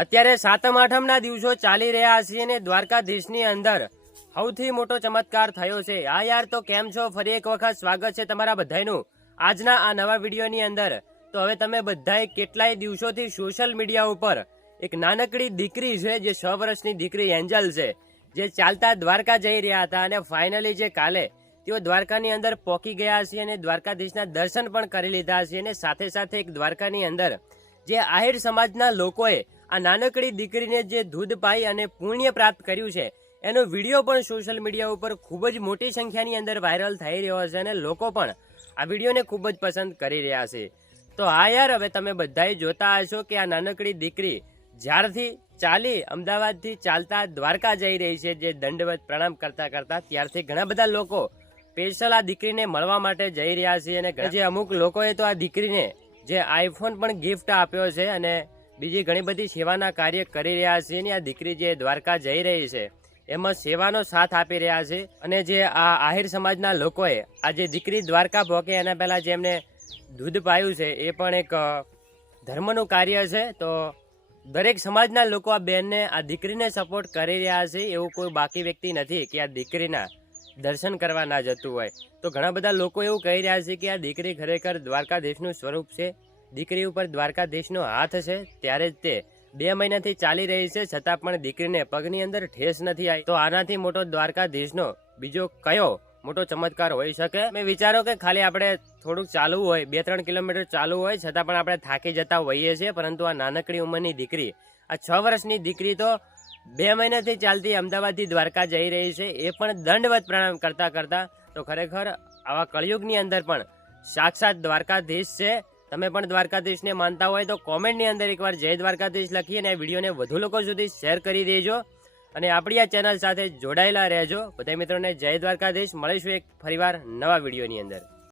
અત્યારે સાતમ આઠમના દિવસો ચાલી રહ્યા છે અને દ્વારકાધીશની અંદર સૌથી મોટો ચમત્કાર થયો છે। આ યાર તો કેમ છો? ફરી એક વખત સ્વાગત છે તમારા બધાનું આજના આ નવા વિડીયોની અંદર। તો હવે તમે બધાએ કેટલાય દિવસોથી સોશિયલ મીડિયા ઉપર એક નાનકડી દીકરી છે, જે 6 વર્ષની દીકરી એન્જલ છે, જે ચાલતા દ્વારકા જઈ રહ્યા હતા અને ફાઇનલી જે કાલે તેઓ દ્વારકાની અંદર પહોંચી ગયા છે અને દ્વારકાધીશના દર્શન પણ કરી લીધા છે। અને સાથે સાથે એક દ્વારકાની અંદર જે આહિર સમાજના લોકોએ આ નાનકડી દીકરીને જે દૂધ પાઈ અને પુણ્ય પ્રાપ્ત કર્યું છે એનો વિડીયો પણ સોશિયલ મીડિયા ઉપર ખૂબ જ મોટી સંખ્યાની અંદર વાયરલ થઈ રહ્યો છે અને લોકો પણ આ વિડીયોને ખૂબ જ પસંદ કરી રહ્યા છે। તો હા યાર, હવે તમે બધાએ જોતા હશો કે આ નાનકડી દીકરી જ્યારથી ચાલી અમદાવાદથી ચાલતા દ્વારકા જઈ રહી છે, જે દંડવત પ્રણામ કરતા કરતા, ત્યારથી ઘણા બધા લોકો સ્પેશિયલ આ દીકરીને મળવા માટે જઈ રહ્યા છે અને જે અમુક લોકોએ તો આ દીકરીને જે આઈફોન પણ ગિફ્ટ આપ્યો છે અને બીજી ઘણી બધી સેવાના કાર્ય કરી રહ્યા છે અને આ દીકરી જે દ્વારકા જઈ રહી છે એમાં સેવાનો સાથ આપી રહ્યા છે। અને જે આ આહિર સમાજના લોકોએ આ જે દીકરી દ્વારકા પહોંચે એના પહેલા જે એમને દૂધ પાયું છે એ પણ એક ધર્મનું કાર્ય છે। તો દરેક સમાજના લોકો આ બેનને આ દીકરીને સપોર્ટ કરી રહ્યા છે। એવું કોઈ બાકી વ્યક્તિ નથી કે આ દીકરીના દર્શન કરવા ના જતું હોય। તો ઘણા બધા લોકો એવું કહી રહ્યા છે કે આ દીકરી ખરેખર દ્વારકાધીશનું સ્વરૂપ છે, દીકરી ઉપર દ્વારકાધીશનો હાથ છે, ત્યારે જ તે 2 મહિનાથી ચાલી રહી છે છતાં પણ દીકરીને પગની અંદર ઠેસ નથી આવી। તો આનાથી મોટો દ્વારકાધીશનો બીજો કયો મોટો ચમત્કાર હોઈ શકે? મેં વિચારો કે ખાલી આપણે થોડુંક ચાલવું હોય, 2-3 કિલોમીટર ચાલવું હોય, છતાં પણ આપણે થાકી જતા હોઈએ છીએ, પરંતુ આ નાનકડી ઉંમરની દીકરી, આ 6 વર્ષની દીકરી તો 2 મહિનાથી ચાલતી અમદાવાદથી દ્વારકા જઈ રહી છે, એ પણ દંડવત પ્રણામ કરતા કરતા। તો ખરેખર આવા કળિયુગની અંદર પણ સાક્ષાત દ્વારકાધીશ છે। તમે પણ દ્વારકાધીશને માનતા હોય તો કોમેન્ટની અંદર એકવાર જય દ્વારકાધીશ લખી અને આ વિડીયોને વધુ લોકો સુધી શેર કરી દેજો અને આપણી આ ચેનલ સાથે જોડાયેલા રહેજો। બધા મિત્રોને જય દ્વારકાધીશ। મળીશું એક ફરીવાર નવા વિડીયોની અંદર।